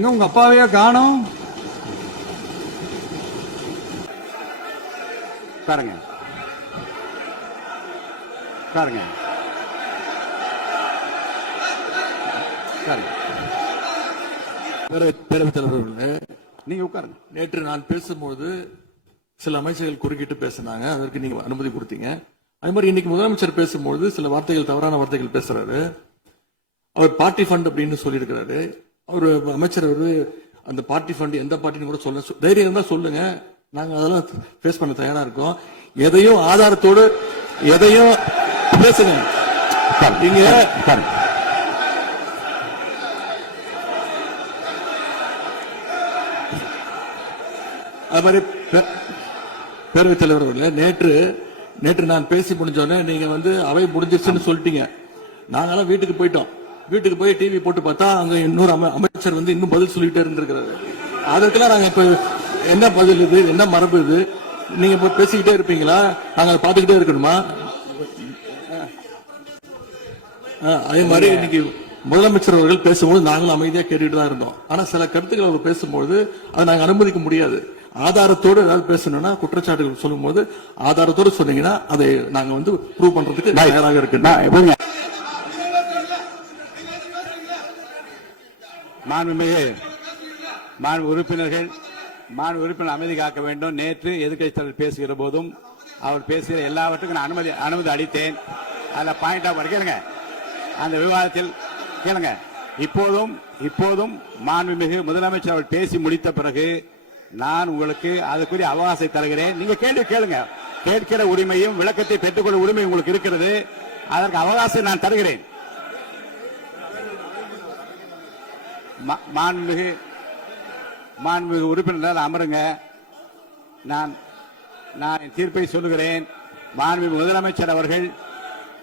எங்க உங்க அப்பாவையா காணோம்? பாருங்க பாருங்க பேரவைத் தலைவர்களே, நீங்க உட்காருங்க. நேற்று நான் பேசும்போது சில அமைச்சர்கள் குறுக்கிட்டு பேசினாங்க, அதற்கு நீங்க அனுமதி கொடுத்தீங்க. அதே மாதிரி இன்னைக்கு முதலமைச்சர் பேசும்போது சில வார்த்தைகள், தவறான வார்த்தைகள் பேசுறாரு. அவர் பார்ட்டி ஃபண்ட் அப்படின்னு சொல்லியிருக்கிறாரு. அவர் அமைச்சர் அந்த பார்ட்டி ஃபண்ட் எந்த பார்ட்டின்னு கூட சொல்ல தைரியம் இருந்தா சொல்லுங்க, நாங்க அதெல்லாம் ஃபேஸ் பண்ண தயாரா இருக்கோம். எதையும் ஆதாரத்தோடு எதையும் பேசுங்க. நீங்க அது மாதிரி பேரவைத் தலைவர் அவர்களே, நேற்று நான் பேசி முடிஞ்சோடனே நீங்க அவை முடிஞ்சிருச்சுன்னு சொல்லிட்டீங்க. நாங்கெல்லாம் வீட்டுக்கு போயிட்டோம். வீட்டுக்கு போய் டிவி போட்டு பார்த்தா அங்க இன்னொரு அமைச்சர் இன்னும் பதில் சொல்லிட்டே இருந்திருக்கிறாரு. அதற்கெல்லாம் நாங்க இப்ப என்ன பதில் இது, என்ன மரபு இது? நீங்க இப்ப பேசிக்கிட்டே இருப்பீங்களா? நாங்க அதை பார்த்துக்கிட்டே இருக்கணுமா? அதே மாதிரி இன்னைக்கு முதலமைச்சர் அவர்கள் பேசும்போது நாங்களும் அமைதியா கேட்டுட்டு தான் இருந்தோம். ஆனா சில கருத்துக்கள் அவர் பேசும்போது அதை நாங்க அனுமதிக்க முடியாது. ஆதாரத்தோடு ஏதாவது பேசணும்னா, குற்றச்சாட்டுகள் சொல்லும் போது ஆதாரத்தோடு சொன்னீங்கன்னா அதை நாங்க ப்ரூவ் பண்றதுக்கு தயாராக இருக்கு. மாண்புமிகு உறுப்பினர்கள் அமைதி காக்க வேண்டும். நேற்று எதிர்க்கட்சி தலைவர் பேசுகிற போதும் அவர் பேசுகிற எல்லாவற்றுக்கும் நான் அனுமதி அளித்தேன். அதுல பாயிண்ட் ஆஃப் கேளுங்க, அந்த விவாதத்தில் கேளுங்க. இப்போதும் மாண்புமிகு முதலமைச்சர் அவர் பேசி முடித்த பிறகு நான் உங்களுக்கு அதுக்குரிய அவகாசத்தை தருகிறேன். நீங்க கேள்வி கேளுங்க. கேட்கிற உரிமையும் விளக்கத்தை பெற்றுக்கொள்ள உரிமை உங்களுக்கு இருக்கிறது. அதற்கு அவகாசம் நான் தருகிறேன். மாண்புமிகு உறுப்பினர் அமருங்க. நான் என் தீர்ப்பை சொல்லுகிறேன். மாண்புமிகு முதலமைச்சர் அவர்கள்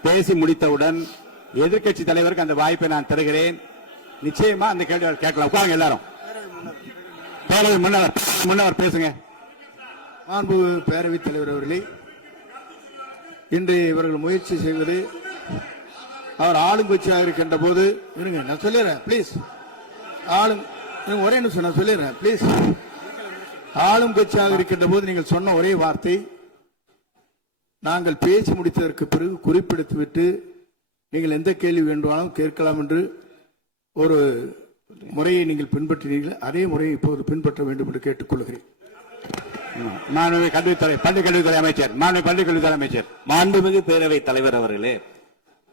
பேசி முடித்தவுடன் எதிர்க்கட்சி தலைவருக்கு அந்த வாய்ப்பை நான் தருகிறேன். நிச்சயமா அந்த கேள்வி கேட்கலாம். உட்காருங்க எல்லாரும். பேரவை முன்னவர் பேசுங்க. மாண்பு பேரவைத் தலைவர் அவர்களே, இன்று இவர்கள் முயற்சி செய்வது, அவர் ஆளுங்கட்சியாக இருக்கின்ற போது இருங்க, நான் சொல்லிடுறேன் பிளீஸ். ஒரே நிமிஷம் நான் சொல்லிடுறேன் பிளீஸ். ஆளும் கட்சியாக இருக்கின்ற போது நீங்கள் சொன்ன ஒரே வார்த்தை, நாங்கள் பேசி முடித்ததற்கு பிறகு குறிப்பிடுத்துவிட்டு நீங்கள் எந்த கேள்வி வேண்டுமானாலும் கேட்கலாம் என்று ஒரு முறையை நீங்கள் பின்பற்றினீர்கள். அதே முறையை இப்போது பின்பற்ற வேண்டும் என்று கேட்டுக்கொள்கிறேன். பள்ளிக்கல்வித்துறை அமைச்சர். மாண்புமிகு பேரவைத் தலைவர் அவர்களே,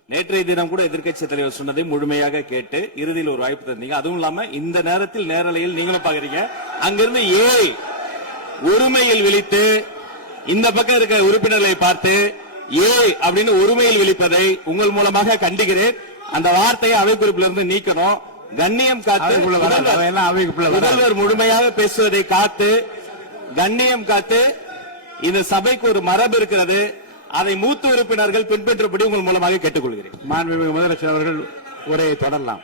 நேற்றைய தினம் கூட எதிர்க்கட்சி தலைவர் சொன்னதை முழுமையாக கேட்டு இறுதியில் ஒரு வாய்ப்பு தந்தீங்க. அதுவும் இல்லாம இந்த நேரத்தில் நேரலையில் நீங்களும் பாக்குறீங்க. அங்கிருந்து ஒருமையில் விழித்து இந்த பக்கம் இருக்க உறுப்பினர்களை பார்த்து அப்படின்னு ஒருமையில் விழிப்பதை உங்கள் மூலமாக கண்டிக்கிறேன். அந்த வார்த்தையை அவை குறிப்பிலிருந்து நீக்கணும். கண்ணியம் காத்து முதல்வர் முழுமையாக பேசுவதை காத்து கண்ணியம் காத்து இந்த சபைக்கு ஒரு மரபு இருக்கிறது. அதை மூத்த உறுப்பினர்கள் பின்பற்றபடி உங்கள் மூலமாக கேட்டுக்கொள்கிறேன். மாண்புமிகு முதலமைச்சர் அவர்கள் உரையை தொடரலாம்.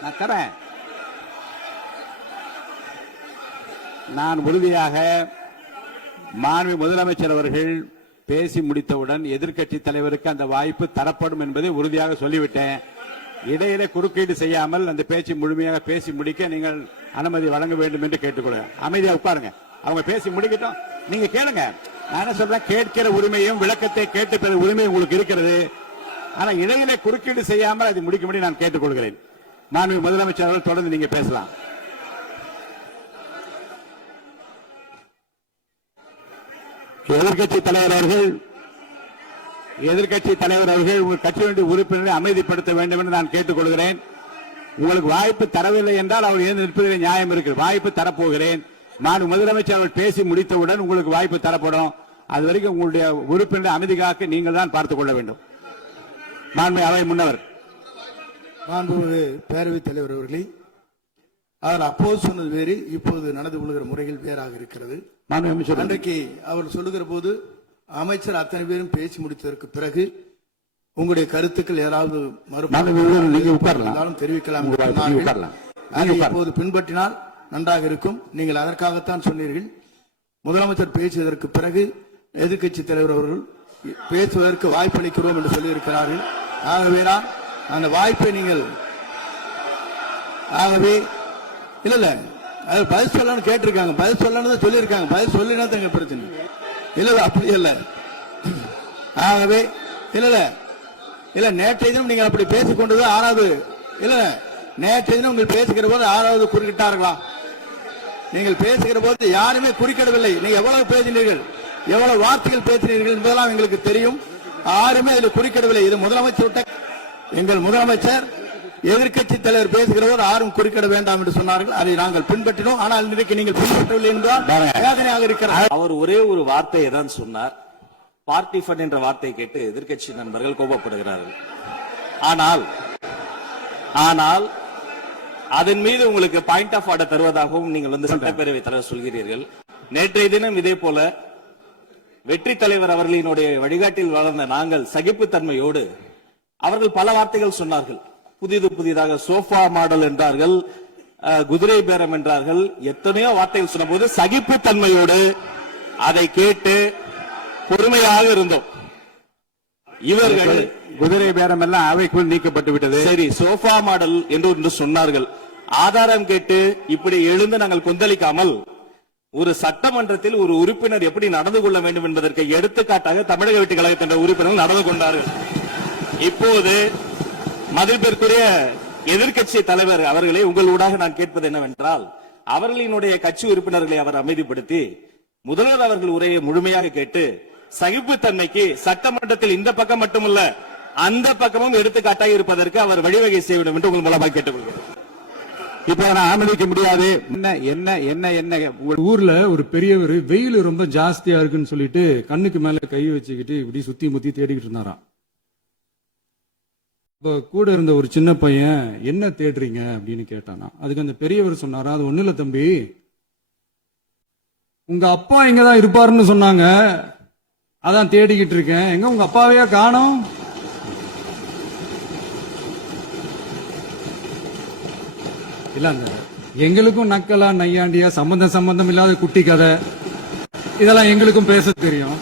நான் தரேன். நான் உறுதியாக மாண்புமிகு முதலமைச்சர் அவர்கள் பேசி முடித்தவுடன் எதிர்க்கட்சி தலைவருக்கு அந்த வாய்ப்பு தரப்படும் என்பதை உறுதியாக சொல்லிவிட்டேன். இடையிலே குறுக்கீடு செய்யாமல் அந்த பேச்சு முழுமையாக பேசி முடிக்க நீங்கள் அனுமதி வழங்க வேண்டும் என்று கேட்டுக்கொள்கிறேன். அமைதியா உட்காருங்க. அவங்க பேசி முடிக்கட்டும், நீங்க கேளுங்க. நான் என்ன சொல்றேன், கேட்கிற உரிமையும் விளக்கத்தை கேட்டு பெற உரிமை உங்களுக்கு இருக்கிறது. ஆனா இடையிலே குறுக்கீடு செய்யாமல் அதை முடிக்கும்படி நான் கேட்டுக்கொள்கிறேன். மாண்புமிகு முதலமைச்சர் அவர்கள் தொடர்ந்து நீங்க பேசலாம். எதிர்க்கட்சி தலைவர் அவர்கள் உங்கள் கட்சியினுடைய உறுப்பினரை அமைதிப்படுத்த வேண்டும் என்று நான் கேட்டுக்கொள்கிறேன். உங்களுக்கு வாய்ப்பு தரவில்லை என்றால் அவர் எழுந்து நிற்பதில் நியாயம் இருக்கு. வாய்ப்பு தரப்போகிறேன். நான் முதலமைச்சர் அவர்கள் பேசி முடித்தவுடன் உங்களுக்கு வாய்ப்பு தரப்படும். அது வரைக்கும் உங்களுடைய உறுப்பினரை அமைதி காக்க நீங்கள் தான் பார்த்துக் கொள்ள வேண்டும். மாண்புமிகு அவை முன்னவர். மாண்புமிகு பேரவைத் தலைவர் அவர்களே, அவர் அப்போது சொன்னது வேறு, இப்போது நடந்து கொள்கிற முறைகள் வேறாக இருக்கிறது. அன்றைக்கு அவர் சொல்லுகிற போது அமைச்சர் அத்தனை பேரும் பேசி முடித்ததற்கு பிறகு உங்களுடைய கருத்துக்கள் ஏதாவது தெரிவிக்கலாம். இப்போது பின்பற்றினால் நன்றாக இருக்கும். நீங்கள் அதற்காகத்தான் சொன்னீர்கள். முதலமைச்சர் பேசியதற்கு பிறகு எதிர்க்கட்சி தலைவர் அவர்கள் பேசுவதற்கு வாய்ப்பளிக்கிறோம் என்று சொல்லியிருக்கிறார்கள். ஆகவே அந்த வாய்ப்பை நீங்கள் ஆகவே இல்ல இல்ல அது பதில் சொல்லணும்னு கேட்டிருக்காங்க, பதில் சொல்லணும்னு தான் சொல்லியிருக்காங்க, பதில் சொல்லினா தான் எங்க பிரச்சனை. இல்ல இல்ல அப்படி இல்ல. ஆகவே இல்ல இல்ல இல்ல நேற்றைய தினம் நீங்கள் அப்படி பேசிக்கொண்டது ஆறாவது இல்ல, நேற்றைய தினம் நீங்கள் பேசுகிற போது ஆறாவது குறுக்கிட்டார்களா? நீங்கள் பேசுகிற போது யாருமே குறுக்கிடவில்லை. நீங்க எவ்வளவு பேசினீர்கள், எவ்வளவு வார்த்தைகள் பேசினீர்கள் என்பதெல்லாம் எங்களுக்கு தெரியும். யாருமே அதில் குறுக்கிடவில்லை. இது முதலமைச்சர், எங்கள் முதலமைச்சர் எதிர்க்கட்சி தலைவர் பேசுகிற போது யாரும் குறுக்கிட வேண்டாம் என்று சொன்னார்கள். அதை நாங்கள் பின்பற்றினோம். ஆனால் இன்றைக்கு நீங்கள் பின்பற்றவில்லை என்றால் வேதனையாக இருக்கிறார். அவர் ஒரே ஒரு வார்த்தையை தான் சொன்னார். பார்ட்டி ஃபண்ட் என்ற வார்த்தையை கேட்டு எதிர்க்கட்சி நண்பர்கள் கோபப்படுகிறார்கள். ஆனால் அதன் மீது உங்களுக்கு பாயிண்ட் ஆஃப் ஆர்டர் தருவதாகவும் நீங்கள் சட்டப்பேரவை தலைவர் சொல்கிறீர்கள். நேற்றைய தினம் இதே போல வெற்றி தலைவர் அவர்களினுடைய வழிகாட்டில் வளர்ந்த நாங்கள் சகிப்புத்தன்மையோடு அவர்கள் பல வார்த்தைகள் சொன்னார்கள். புதிதாக சோஃபா மாடல் என்றார்கள், குதிரை பேரம் என்றார்கள், எத்தனையோ வார்த்தைகள் சொன்ன போது சகிப்புத்தன்மையோடு அதை கேட்டு பொறுமையாக இருந்தோம். இவர்கள் குதிரை பேரம் எல்லாம் அவைக்குள் நீக்கப்பட்டு விட்டது. சரி, சோஃபா மாடல் என்று சொன்னார்கள். ஆதாரம் கேட்டு இப்படி எழுந்து நாங்கள் கொந்தளிக்காமல் ஒரு சட்டமன்றத்தில் ஒரு உறுப்பினர் எப்படி நடந்து கொள்ள வேண்டும் என்பதற்கு எடுத்துக்காட்டாக தமிழக வெற்றி கழகத்தின் உறுப்பினர்கள் நடந்து கொண்டார்கள். இப்போது மதிப்பிற்குரிய எதிர்க்கட்சி தலைவர் அவர்களே, உங்கள் ஊடாக நான் கேட்பது என்னவென்றால், அவர்களினுடைய கட்சி உறுப்பினர்களை அவர் அமைதிப்படுத்தி முதல்வர் அவர்கள் உரையை முழுமையாக கேட்டு சகிப்புத்தன்மைக்கு சட்டமன்றத்தில் இந்த பக்கம் மட்டுமல்ல அந்த பக்கமும் எடுத்துக்காட்டாக இருப்பதற்கு அவர் வழிவகை செய்ய வேண்டும் என்று உங்கள் மூலமாக கேட்டுக்கொள்கிறேன். இப்ப நான் அனுமதிக்க முடியாது. என்ன என்ன என்ன என்ன ஊர்ல ஒரு பெரியவர் வெயில் ரொம்ப ஜாஸ்தியா இருக்குன்னு சொல்லிட்டு கண்ணுக்கு மேல கை வச்சுக்கிட்டு இப்படி சுத்தி முத்தி தேடிக்கிட்டு இருந்தாராம். இப்ப கூட இருந்த ஒரு சின்ன பையன் என்ன தேடுறீங்க அப்படின்னு கேட்டானா. அதுக்கு அந்த பெரியவர் சொன்னாரா, அது ஒண்ணு இல்ல தம்பி, உங்க அப்பா இங்கதான் இருப்பாருன்னு சொன்னாங்க, அதான் தேடிக்கிட்டு இருக்கேன். எங்க உங்க அப்பாவையா காணோம்? இல்லங்க, எங்களுக்கும் நக்கலா நையாண்டியா சம்பந்தம் இல்லாத குட்டி கதை இதெல்லாம் எங்களுக்கும் பேச தெரியும்.